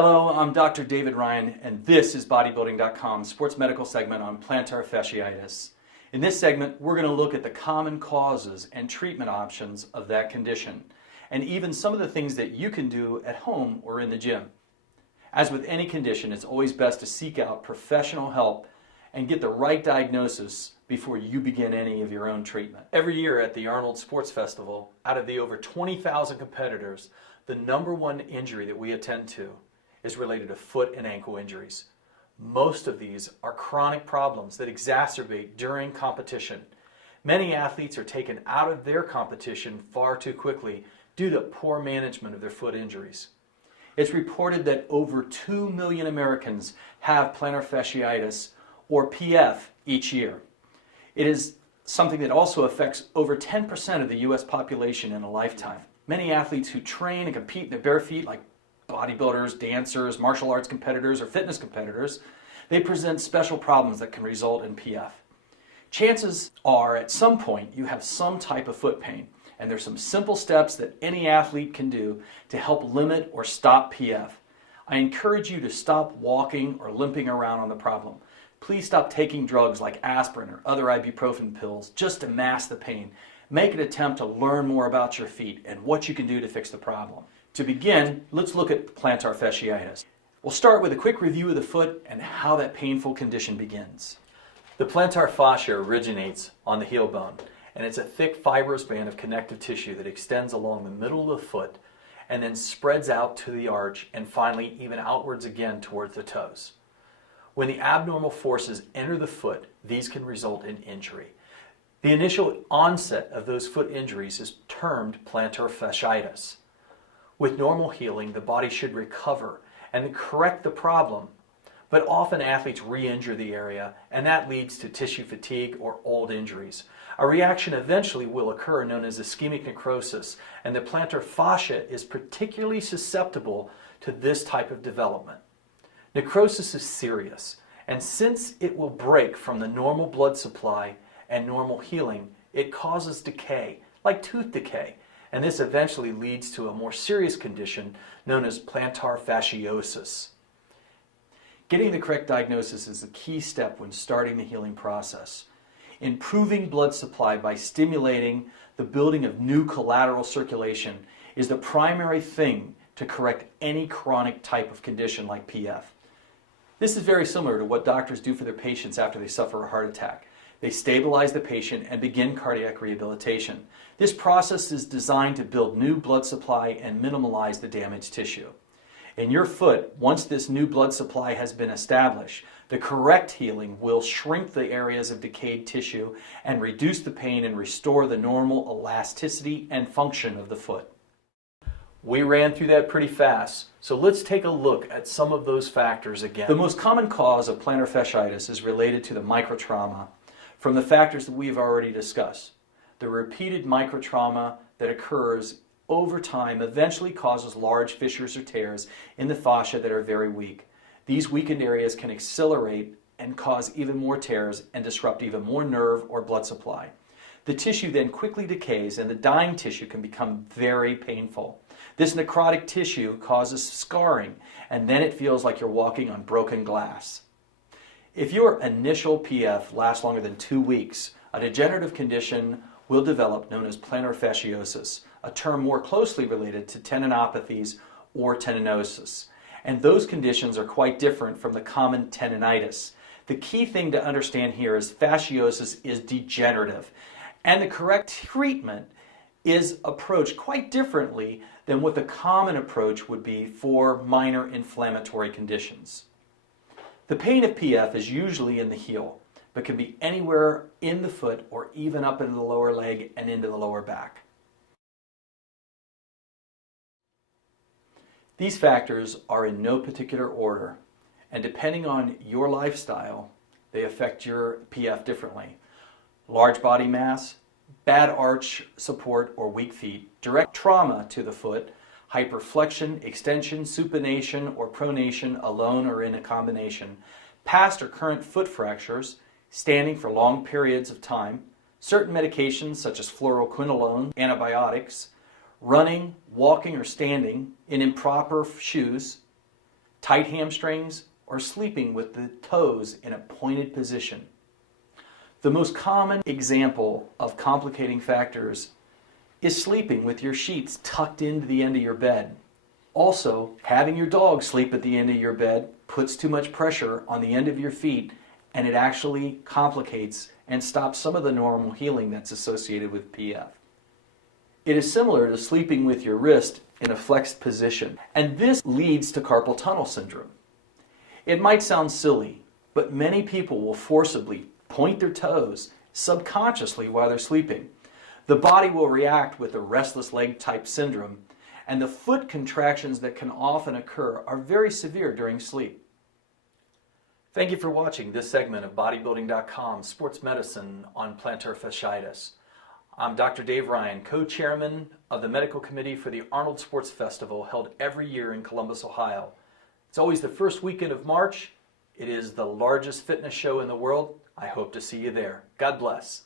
Hello, I'm Dr. David Ryan, and this is Bodybuilding.com's sports medical segment on plantar fasciitis. In this segment, we're going to look at the common causes and treatment options of that condition, and even some of the things that you can do at home or in the gym. As with any condition, it's always best to seek out professional help and get the right diagnosis before you begin any of your own treatment. Every year at the Arnold Sports Festival, out of the over 20,000 competitors, the #1 injury that we attend to is related to foot and ankle injuries. Most of these are chronic problems that exacerbate during competition. Many athletes are taken out of their competition far too quickly due to poor management of their foot injuries. It's reported that over 2 million Americans have plantar fasciitis, or PF, each year. It is something that also affects over 10% of the U.S. population in a lifetime. Many athletes who train and compete in their bare feet, like bodybuilders, dancers, martial arts competitors, or fitness competitors, they present special problems that can result in PF. Chances are at some point you have some type of foot pain, and there's some simple steps that any athlete can do to help limit or stop PF. I encourage you to stop walking or limping around on the problem. Please stop taking drugs like aspirin or other ibuprofen pills just to mask the pain. Make an attempt to learn more about your feet and what you can do to fix the problem. To begin, let's look at plantar fasciitis. We'll start with a quick review of the foot and how that painful condition begins. The plantar fascia originates on the heel bone, and it's a thick fibrous band of connective tissue that extends along the middle of the foot and then spreads out to the arch and finally even outwards again towards the toes. When the abnormal forces enter the foot, these can result in injury. The initial onset of those foot injuries is termed plantar fasciitis. With normal healing, the body should recover and correct the problem, but often athletes re-injure the area, and that leads to tissue fatigue or old injuries. A reaction eventually will occur known as ischemic necrosis, and the plantar fascia is particularly susceptible to this type of development. Necrosis is serious, and since it will break from the normal blood supply and normal healing, it causes decay, like tooth decay, and this eventually leads to a more serious condition known as plantar fasciosis. Getting the correct diagnosis is the key step when starting the healing process. Improving blood supply by stimulating the building of new collateral circulation is the primary thing to correct any chronic type of condition like PF. This is very similar to what doctors do for their patients after they suffer a heart attack. They stabilize the patient and begin cardiac rehabilitation. This process is designed to build new blood supply and minimize the damaged tissue. In your foot, once this new blood supply has been established, the correct healing will shrink the areas of decayed tissue and reduce the pain and restore the normal elasticity and function of the foot. We ran through that pretty fast, so let's take a look at some of those factors again. The most common cause of plantar fasciitis is related to the microtrauma from the factors that we've already discussed. The repeated microtrauma that occurs over time eventually causes large fissures or tears in the fascia that are very weak. These weakened areas can accelerate and cause even more tears and disrupt even more nerve or blood supply. The tissue then quickly decays and the dying tissue can become very painful. This necrotic tissue causes scarring, and then it feels like you're walking on broken glass. If your initial PF lasts longer than 2 weeks, a degenerative condition will develop known as plantar fasciosis, a term more closely related to tendinopathies or tendinosis. And those conditions are quite different from the common tendinitis. The key thing to understand here is fasciosis is degenerative, and the correct treatment is approached quite differently than what the common approach would be for minor inflammatory conditions. The pain of PF is usually in the heel, but can be anywhere in the foot or even up into the lower leg and into the lower back. These factors are in no particular order, and depending on your lifestyle, they affect your PF differently. Large body mass, bad arch support or weak feet, direct trauma to the foot, hyperflexion, extension, supination, or pronation alone or in a combination, past or current foot fractures, standing for long periods of time, certain medications such as fluoroquinolone, antibiotics, running, walking, or standing in improper shoes, tight hamstrings, or sleeping with the toes in a pointed position. The most common example of complicating factors is sleeping with your sheets tucked into the end of your bed. Also, having your dog sleep at the end of your bed puts too much pressure on the end of your feet, and it actually complicates and stops some of the normal healing that's associated with PF. It is similar to sleeping with your wrist in a flexed position, and this leads to carpal tunnel syndrome. It might sound silly, but many people will forcibly point their toes subconsciously while they're sleeping. The body will react with a restless leg type syndrome, and the foot contractions that can often occur are very severe during sleep. Thank you for watching this segment of Bodybuilding.com Sports Medicine on Plantar Fasciitis. I'm Dr. Dave Ryan, co-chairman of the Medical Committee for the Arnold Sports Festival held every year in Columbus, Ohio. It's always the first weekend of March. It is the largest fitness show in the world. I hope to see you there. God bless.